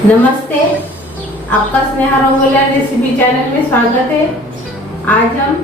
नमस्ते, आपका Sneha रंगोलिया recipe channel में स्वागत है। आज हम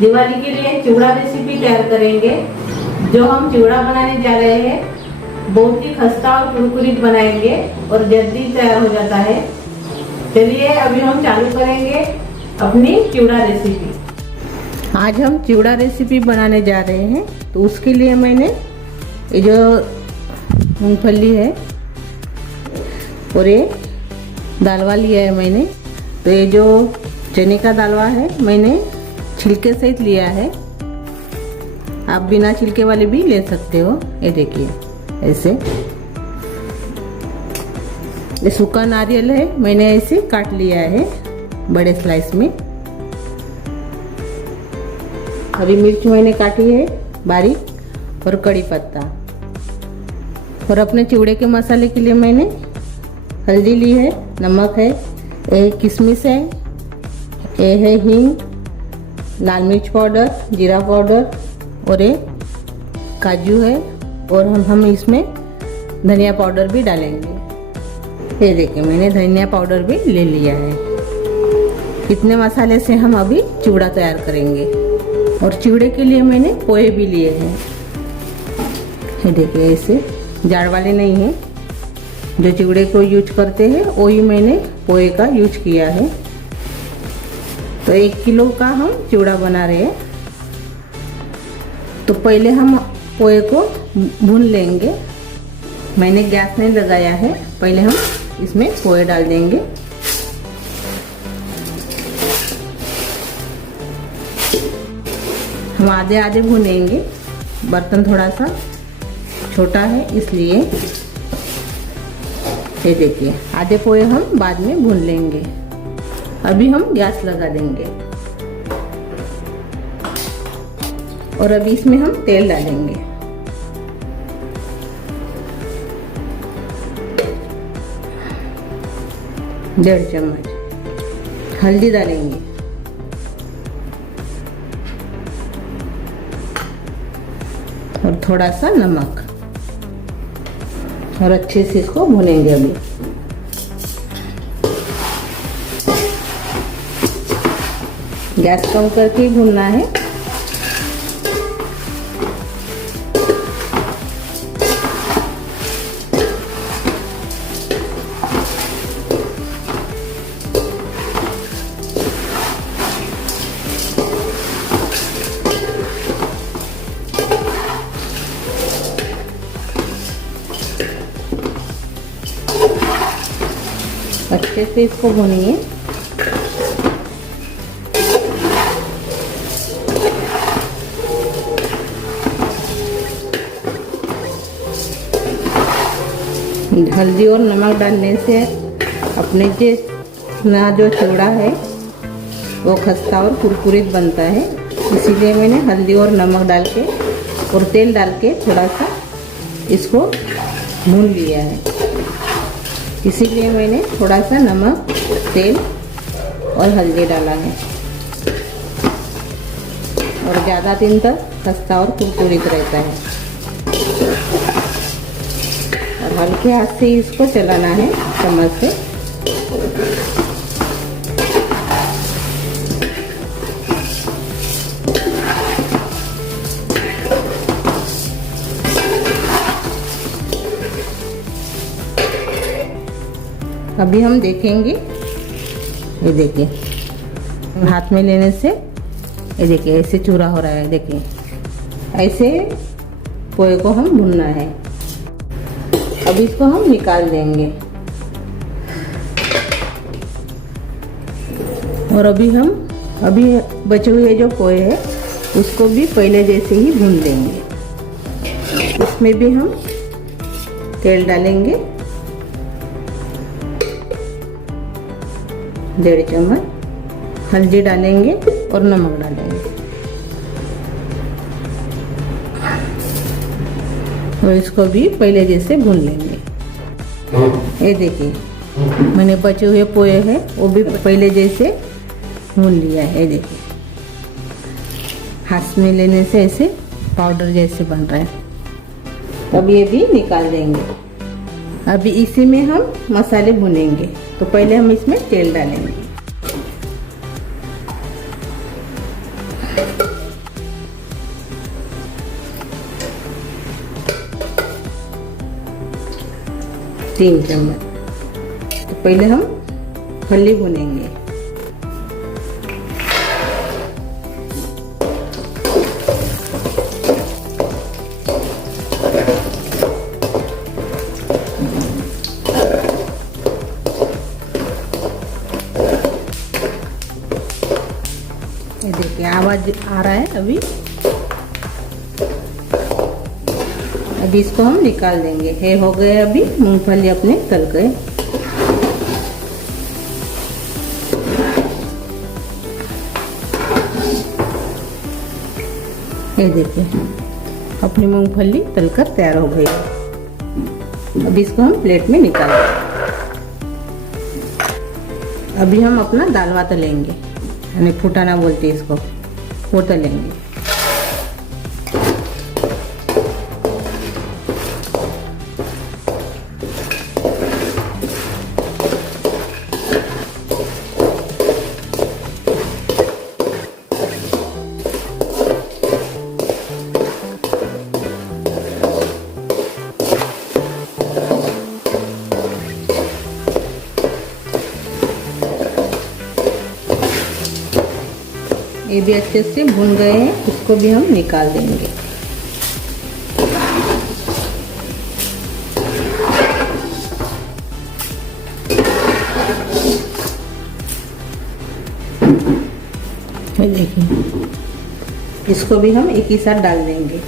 दिवाली के लिए चिवड़ा रेसिपी तैयार करेंगे। जो हम चिवड़ा बनाने जा रहे हैं बहुत ही खस्ता और कुरकुरीत बनाएंगे और जल्दी तैयार हो जाता है। चलिए अभी हम चालू करेंगे अपनी चिवड़ा रेसिपी। आज हम चिवड़ा रेसिपी बनाने जा रहे हैं, तो उसके लिए मैंने ये जो मूंगफली है और ये दालवा लिया है मैंने। तो ये जो चने का दालवा है मैंने छिलके सहित लिया है, आप बिना छिलके वाले भी ले सकते हो। ये देखिए ऐसे। ये सूखा नारियल है, मैंने ऐसे काट लिया है बड़े स्लाइस में। अभी मिर्च मैंने काटी है बारीक और कड़ी पत्ता। और अपने चिवड़े के मसाले के लिए मैंने हल्दी ली है, नमक है, ये किशमिश है, ये है हींग, लाल मिर्च पाउडर, जीरा पाउडर और ये काजू है। और हम इसमें धनिया पाउडर भी डालेंगे। ये देखिए मैंने धनिया पाउडर भी ले लिया है। इतने मसाले से हम अभी चिवड़ा तैयार करेंगे। और चिवड़े के लिए मैंने पोहे भी लिए हैं। ये देखिए ऐसे जाड़ वाले नहीं है, जो चिवड़े को यूज करते हैं वही मैंने पोहे का यूज किया है। तो 1 किलो का हम चिवड़ा बना रहे हैं। तो पहले हम पोहे को भून लेंगे। मैंने गैस नहीं लगाया है, पहले हम इसमें पोहे डाल देंगे। हम आधे आधे भूनेंगे, बर्तन थोड़ा सा छोटा है इसलिए। ये देखिए आधे पोहे हम बाद में भून लेंगे। अभी हम गैस लगा देंगे और अभी इसमें हम तेल डालेंगे। डेढ़ चम्मच हल्दी डालेंगे और थोड़ा सा नमक और अच्छे से इसको भुनेंगे। अभी गैस कम करके ही भूनना है। अच्छे से इसको भूनिए। हल्दी और नमक डालने से अपने जो चिवड़ा है वो खस्ता और कुरकुरीत बनता है। इसीलिए मैंने हल्दी और नमक डाल के और तेल डाल के थोड़ा सा इसको भून लिया है। इसीलिए मैंने थोड़ा सा नमक, तेल और हल्दी डाला है। और ज़्यादा दिन तक खस्ता और कुरकुरीत रहता है। और हल्के हाथ से इसको चलाना है चम्मच से। अभी हम देखेंगे। ये देखिए हाथ में लेने से ये देखिए ऐसे चूरा हो रहा है। देखिए ऐसे पोहे को हम भूनना है। अब इसको हम निकाल देंगे। और अभी बचे हुए जो पोहे है उसको भी पहले जैसे ही भून लेंगे। उसमें भी हम तेल डालेंगे, 1.5 चम्मच हल्दी डालेंगे और नमक डालेंगे। और इसको भी पहले जैसे भून लेंगे। ये देखिए मैंने बचे हुए पोहे हैं वो भी पहले जैसे भून लिया है। ये देखिए हाथ में लेने से ऐसे पाउडर जैसे बन रहा है। अब ये भी निकाल देंगे। अभी इसी में हम मसाले भुनेंगे। तो पहले हम इसमें तेल डालेंगे। तीन चम्मच। तो पहले हम फली भुनेंगे। ये देखिए आवाज आ रहा है अभी। अभी इसको हम निकाल देंगे। ये हो गए अभी मूंगफली अपने तल गए। ये देखिए अपनी मूंगफली तलकर तैयार हो गई। अब इसको हम प्लेट में निकाल देंगे। अभी हम अपना दालवा तलेंगे, यानी फुटाना बोलते हैं इसको, वो तलेंगे। ये भी अच्छे से भुन गए हैं। इसको भी हम निकाल देंगे। ये देखिए इसको भी हम एक ही साथ डाल देंगे।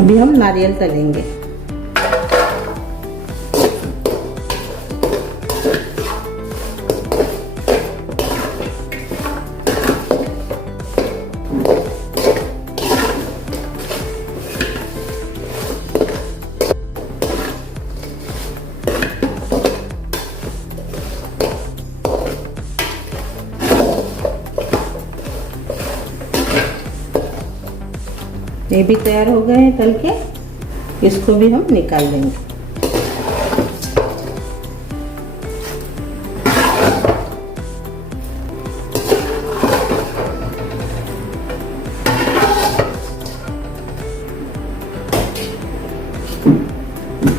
अभी हम नारियल तलेंगे। ये भी तैयार हो गए हैं तल के। इसको भी हम निकाल देंगे।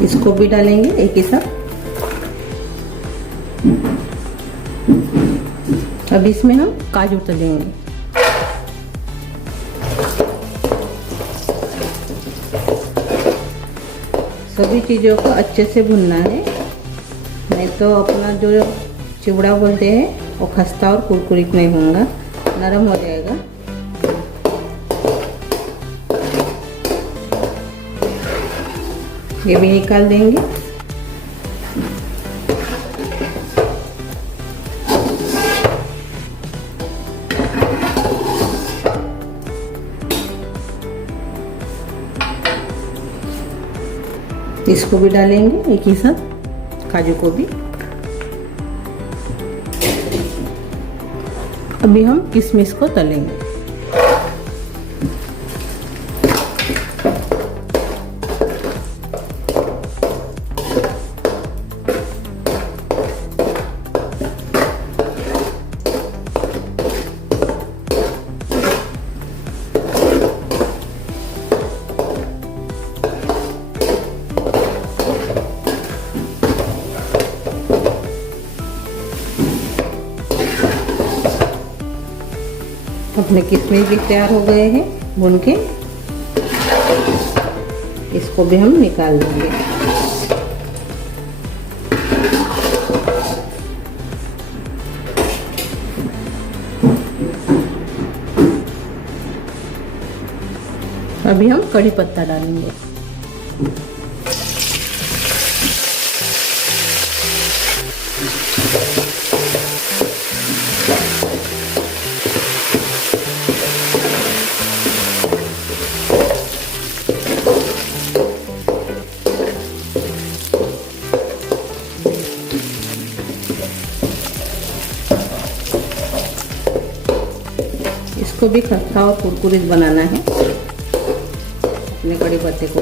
इसको भी डालेंगे एक ही साथ। अब इसमें हम काजू तलेंगे। सभी चीज़ों को अच्छे से भुनना है, नहीं तो अपना जो चिवड़ा बोलते हैं वो खस्ता और कुरकुरीत नहीं होगा, नरम हो जाएगा। ये भी निकाल देंगे। इसको भी डालेंगे एक ही साथ, काजू को भी। अभी हम किशमिश को तलेंगे। अपने किशमिश भी तैयार हो गए हैं भून के। इसको भी हम निकाल देंगे। अभी हम कड़ी पत्ता डालेंगे। इसको भी खस्ता और कुरकुरीत बनाना है अपने कड़ी पत्ते को।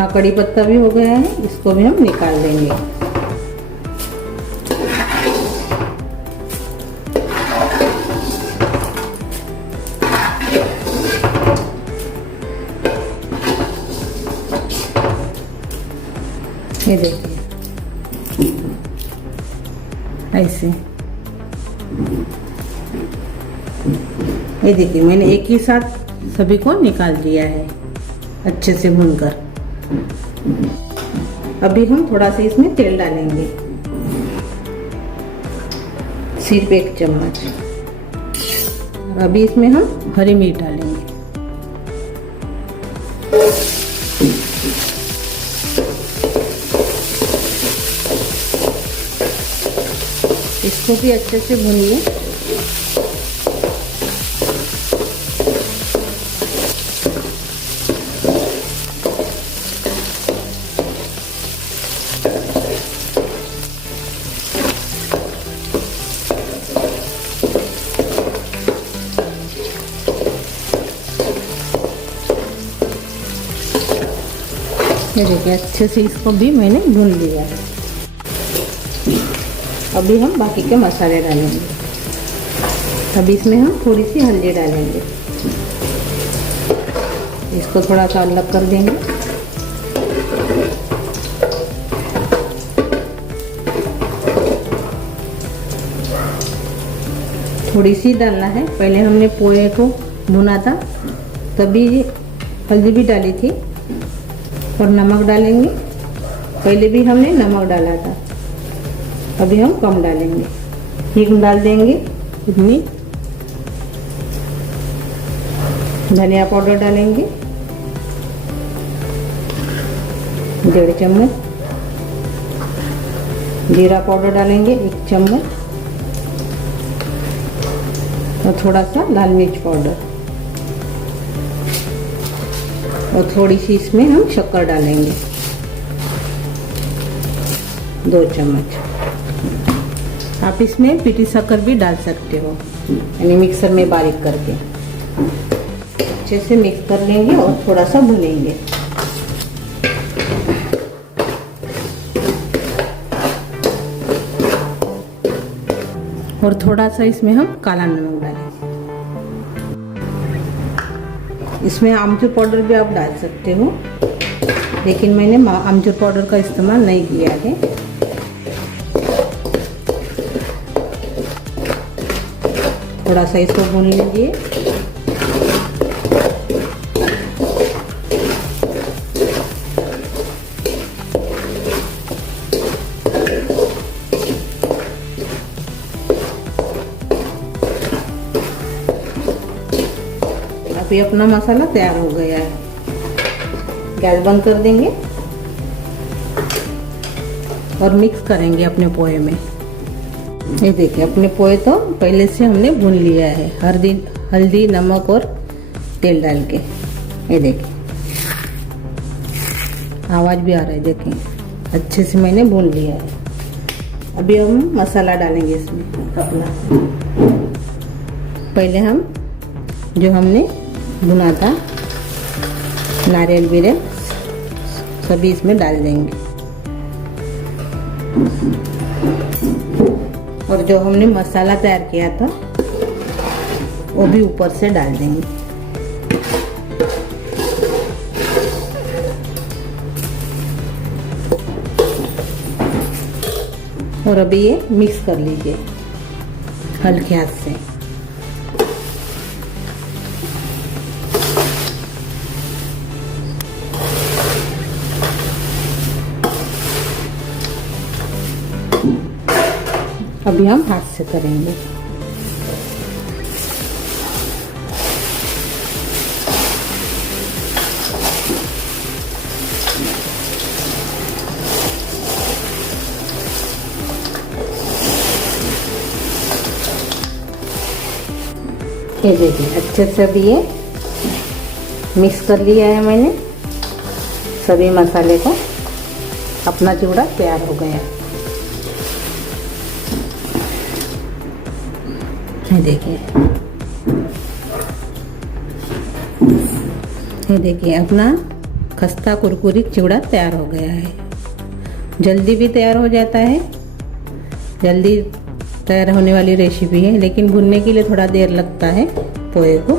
अपना कड़ी पत्ता भी हो गया है, इसको भी हम निकाल देंगे। ये देखिए ऐसे, ये देखिए मैंने एक ही साथ सभी को निकाल दिया है अच्छे से भूनकर। अभी हम थोड़ा सा इसमें तेल डालेंगे, सिर्फ 1 चम्मच। अभी इसमें हम हरी मिर्च डालेंगे। इसको भी अच्छे से भूनिए। ये देखिए अच्छे से इसको भी मैंने भून लिया है। अभी हम बाकी के मसाले डालेंगे। अभी इसमें हम थोड़ी सी हल्दी डालेंगे, इसको थोड़ा सा अलग कर देंगे। थोड़ी सी डालना है, पहले हमने पोहे को भुना था तभी हल्दी भी डाली थी और नमक डालेंगे। पहले भी हमने नमक डाला था, अभी हम कम डालेंगे। हींग डाल देंगे इतनी, धनिया पाउडर डालेंगे 1.5 चम्मच, जीरा पाउडर डालेंगे 1 चम्मच और थोड़ा सा लाल मिर्च पाउडर, और थोड़ी सी इसमें हम शक्कर डालेंगे 2 चम्मच। आप इसमें पीटी शक्कर भी डाल सकते हो, यानी मिक्सर में बारीक करके। अच्छे से मिक्स कर लेंगे और थोड़ा सा भूनेंगे। और थोड़ा सा इसमें हम काला नमक डालेंगे। इसमें आमचूर पाउडर भी आप डाल सकते हो, लेकिन मैंने आमचूर पाउडर का इस्तेमाल नहीं किया है। थोड़ा सा इसको भून लीजिए। अभी अपना मसाला तैयार हो गया है, गैस बंद कर देंगे और मिक्स करेंगे अपने पोहे में। ये देखिए अपने पोहे तो पहले से हमने भून लिया है, हल्दी नमक और तेल डाल के। ये देखिए आवाज़ भी आ रहा है, देखिए अच्छे से मैंने भून लिया है। अभी हम मसाला डालेंगे इसमें अपना। पहले हम जो हमने भुना था नारियल बिरे सभी इसमें डाल देंगे, और जो हमने मसाला तैयार किया था वो भी ऊपर से डाल देंगे। और अभी ये मिक्स कर लीजिए हल्के हाथ से। अभी हम हाथ से करेंगे। ये देखिए अच्छे से अभी ये मिक्स कर लिया है मैंने सभी मसाले को। अपना चिवड़ा तैयार हो गया। ये देखिए अपना खस्ता कुरकुरी चिवड़ा तैयार हो गया है। जल्दी भी तैयार हो जाता है, जल्दी तैयार होने वाली रेसिपी है, लेकिन भुनने के लिए थोड़ा देर लगता है पोहे को।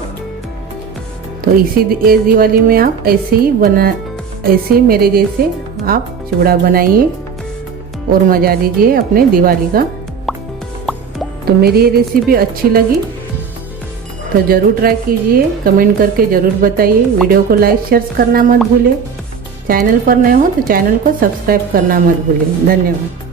तो इसी दिवाली में आप ऐसे ही मेरे जैसे आप चिवड़ा बनाइए और मज़ा लीजिए अपने दिवाली का। तो मेरी ये रेसिपी अच्छी लगी तो ज़रूर ट्राई कीजिए, कमेंट करके ज़रूर बताइए। वीडियो को लाइक शेयर करना मत भूलें। चैनल पर नए हो तो चैनल को सब्सक्राइब करना मत भूलें। धन्यवाद।